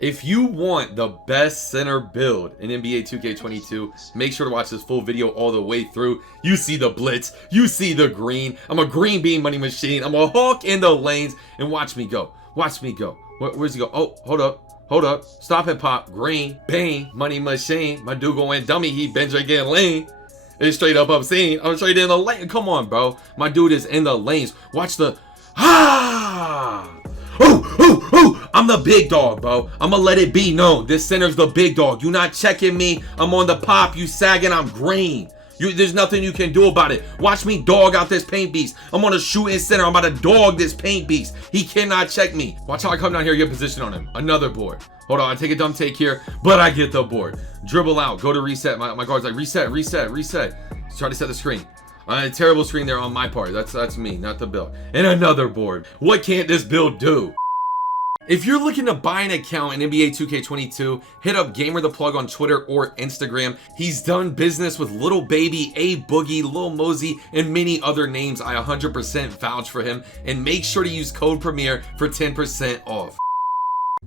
If you want the best center build in NBA 2K22, make sure to watch this full video all the way through. You see the blitz, you see the green. I'm a green bean money machine. I'm a hawk in the lanes, and watch me go. Watch me go. Where's he go? Oh, hold up. Hold up. Stop and pop. Green. Bang. Money machine. My dude going dummy. He been drinking lane. It's straight up obscene. I'm straight in the lane. Come on, bro. My dude is in the lanes. Watch the... Ah! I'm the big dog, bro. I'ma let it be known. This center's the big dog. You not checking me. I'm on the pop. You sagging. I'm green. There's nothing you can do about it. Watch me dog out this paint beast. I'm on a shooting center. I'm about to dog this paint beast. He cannot check me. Watch how I come down here and get position on him. Another board. Hold on. I take a dumb take here, but I get the board. Dribble out. Go to reset. My guard's like, reset. Try to set the screen. A terrible screen there on my part. That's me, not the build. And another board. What can't this build do? If you're looking to buy an account in NBA 2K22, hit up Gamer the Plug on Twitter or Instagram. He's done business with Little Baby, A Boogie, Lil Mosey, and many other names. I 100% vouch for him. And make sure to use code Premier for 10% off.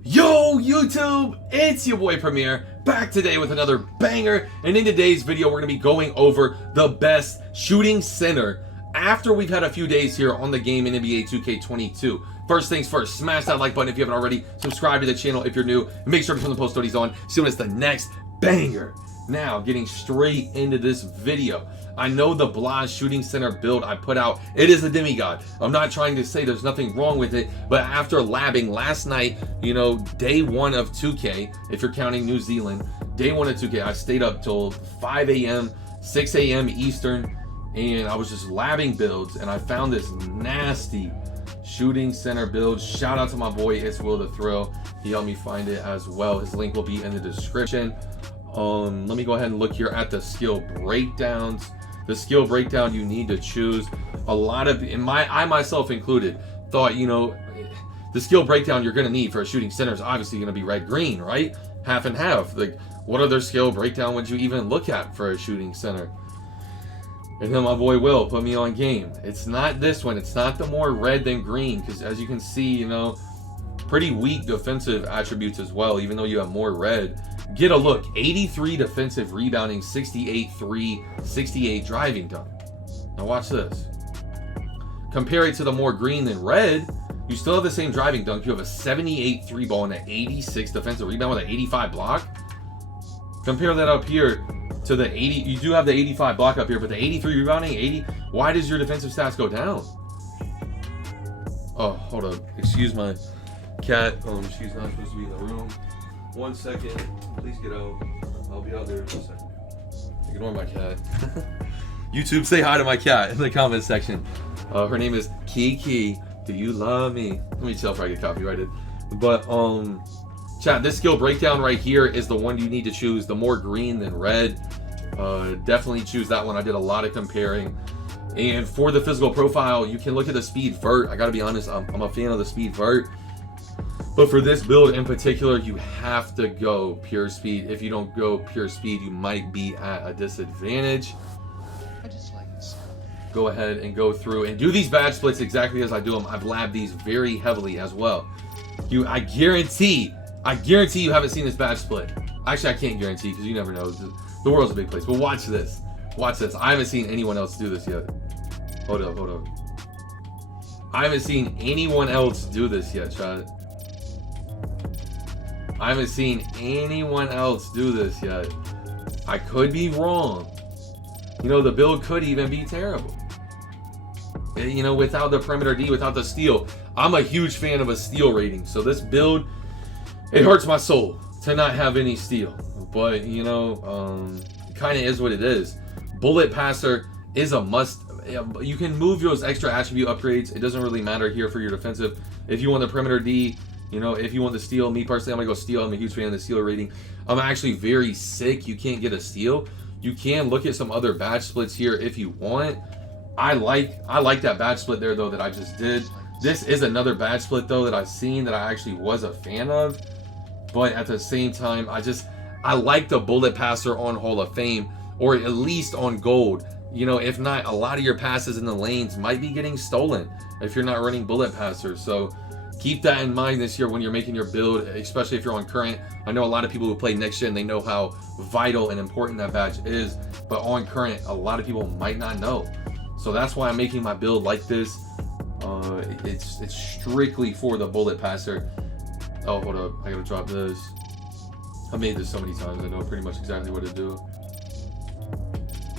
Yo YouTube, it's your boy Premier, back today with another banger. And in today's video, we're going to be going over the best shooting center after we've had a few days here on the game in NBA 2K22. First things first, smash that like button if you haven't already. Subscribe to the channel if you're new. And make sure to turn the post notifications on so it's the next banger. Now, getting straight into this video. I know the blah shooting center build I put out, it is a demigod. I'm not trying to say there's nothing wrong with it, but after labbing last night, you know, day one of 2K, if you're counting New Zealand, day one of 2K, I stayed up till 5 a.m., 6 a.m. Eastern, and I was just labbing builds, and I found this nasty shooting center build. Shout out to my boy It's Will the Thrill. He helped me find it as well. His link will be in the description. Let me go ahead and look here at the skill breakdowns. The skill breakdown you need to choose. A lot of, I myself included, thought, you know, the skill breakdown you're gonna need for a shooting center is obviously gonna be red-green, right? Half and half. Like, what other skill breakdown would you even look at for a shooting center? And then my boy Will put me on game. It's not this one. It's not the more red than green, because as you can see, you know, pretty weak defensive attributes as well, even though you have more red. Get a look. 83 defensive rebounding, 68 3, 68 driving dunk. Now watch this. Compare it to the more green than red. You still have the same driving dunk. You have a 78 3 ball and an 86 defensive rebound with an 85 block. Compare that up here to the 80. You do have the 85 block up here, but the 83 rebounding, 80. Why does your defensive stats go down? Oh, hold up. Excuse my cat. She's not supposed to be in the room. 1 second. Please get out. I'll be out there in a second. Ignore my cat. YouTube, say hi to my cat in the comment section. Her name is Kiki. Do you love me? Let me tell if I get copyrighted. But chat, this skill breakdown right here is the one you need to choose. The more green than red. Definitely choose that one. I did a lot of comparing. And for the physical profile, you can look at the speed vert. I gotta be honest, I'm a fan of the speed vert. But for this build in particular, you have to go pure speed. If you don't go pure speed, you might be at a disadvantage. I just like this. Go ahead and go through and do these badge splits exactly as I do them. I've labbed these very heavily as well. I guarantee you haven't seen this badge split. Actually, I can't guarantee because you never know. The world's a big place. But watch this. Watch this. I haven't seen anyone else do this yet. Hold up. I haven't seen anyone else do this yet, chat. I haven't seen anyone else do this yet. I could be wrong. You know, the build could even be terrible. You know, without the perimeter D, without the steal. I'm a huge fan of a steal rating. So this build, it hurts my soul to not have any steal. But, you know, it kind of is what it is. Bullet passer is a must. You can move those extra attribute upgrades. It doesn't really matter here for your defensive. If you want the perimeter D, you know, if you want the steal, me personally, I'm gonna go steal. I'm a huge fan of the steal rating. I'm actually very sick. You can't get a steal. You can look at some other badge splits here if you want. I like that badge split there though that I just did. This is another badge split though that I've seen that I actually was a fan of. But at the same time, I like the bullet passer on Hall of Fame, or at least on gold. You know, if not, a lot of your passes in the lanes might be getting stolen if you're not running bullet passers. So Keep that in mind this year when you're making your build, especially if you're on current. I know a lot of people who play next gen, they know how vital and important that badge is, but on current, a lot of people might not know. So that's why I'm making my build like this. It's strictly for the bullet passer. Oh, hold up, I gotta drop this. I made this so many times, I know pretty much exactly what to do.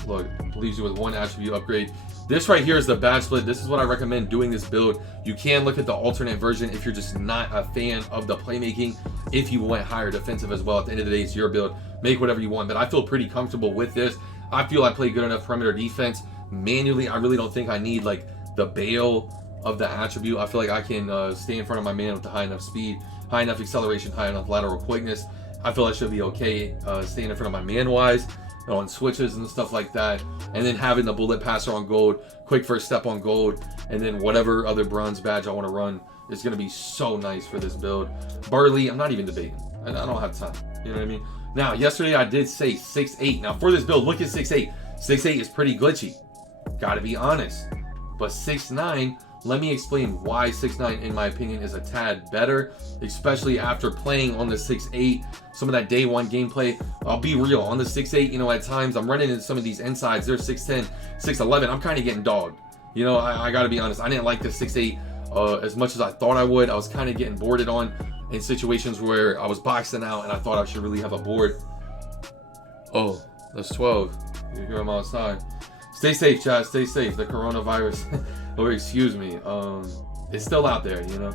Look, leaves you with 1 attribute upgrade. This right here is the badge split. This is what I recommend doing this build. You can look at the alternate version if you're just not a fan of the playmaking. If you went higher defensive as well, at the end of the day, it's your build. Make whatever you want, but I feel pretty comfortable with this. I feel I play good enough perimeter defense. Manually, I really don't think I need like the bail of the attribute. I feel like I can stay in front of my man with the high enough speed, high enough acceleration, high enough lateral quickness. I feel I should be okay staying in front of my man wise on switches and stuff like that, and then having the bullet passer on gold, quick first step on gold, and then whatever other bronze badge I want to run is going to be so nice for this build. Burley, I'm not even debating. I don't have time. You know what I mean? Now, yesterday I did say 6'8". Now for this build, look at 6'8". 6'8 is pretty glitchy. Gotta be honest. But 6'9", let me explain why 6'9", in my opinion, is a tad better, especially after playing on the 6'8", some of that day one gameplay. I'll be real, on the 6'8", you know, at times I'm running into some of these insides. They're 6'10", 6'11". I'm kind of getting dogged. You know, I gotta be honest. I didn't like the 6'8" as much as I thought I would. I was kind of getting boarded on in situations where I was boxing out and I thought I should really have a board. Oh, that's 12. You hear them outside. Stay safe, chat. Stay safe. The coronavirus, or excuse me, it's still out there, you know.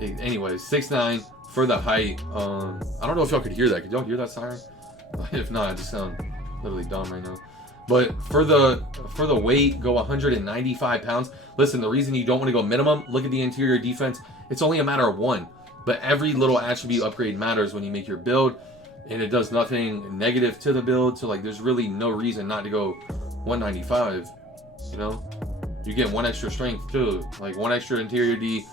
Anyway, 6'9" for the height. I don't know if y'all could hear that. Could y'all hear that siren? If not, I just sound literally dumb right now. But for the weight, go 195 pounds. Listen, the reason you don't want to go minimum, look at the interior defense. It's only a matter of 1, but every little attribute upgrade matters when you make your build, and it does nothing negative to the build. So like, there's really no reason not to go 195. You know, you get 1 extra strength too, like 1 extra interior D,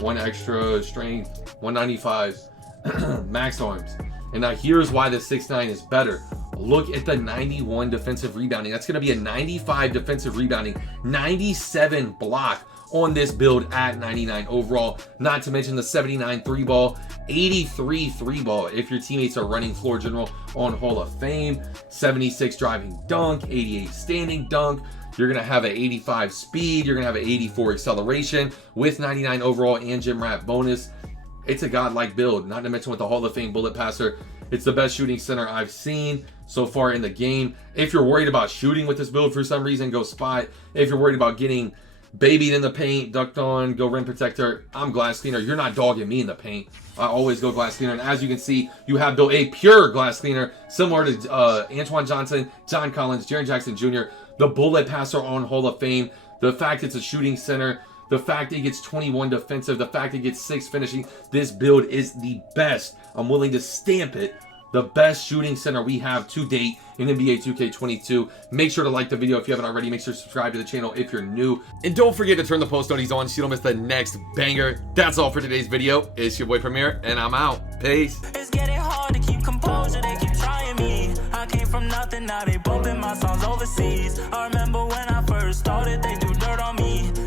1 extra strength, 195 max arms. And now here's why the 6'9" is better. Look at the 91 defensive rebounding. That's going to be a 95 defensive rebounding, 97 block on this build at 99 overall. Not to mention the 79 3 ball, 83 3 ball if your teammates are running floor general on Hall of Fame, 76 driving dunk, 88 standing dunk. You're going to have an 85 speed. You're going to have an 84 acceleration with 99 overall and gym rat bonus. It's a godlike build, not to mention with the Hall of Fame bullet passer. It's the best shooting center I've seen so far in the game. If you're worried about shooting with this build for some reason, go spot. If you're worried about getting babied in the paint, ducked on, go rim protector, I'm glass cleaner. You're not dogging me in the paint. I always go glass cleaner. And as you can see, you have built a pure glass cleaner, similar to Antoine Johnson, John Collins, Jaren Jackson Jr., the bullet passer on Hall of Fame. The fact it's a shooting center, the fact it gets 21 defensive, the fact it gets 6 finishing, this build is the best. I'm willing to stamp it. The best shooting center we have to date in NBA 2K22. Make sure to like the video if you haven't already. Make sure to subscribe to the channel if you're new. And don't forget to turn the post notifications on so you don't miss the next banger. That's all for today's video. It's your boy Premier, and I'm out. Peace. It's getting hard to keep composure. They keep trying me. I came from nothing, now they bumping my songs overseas. I remember when I first started, they threw dirt on me.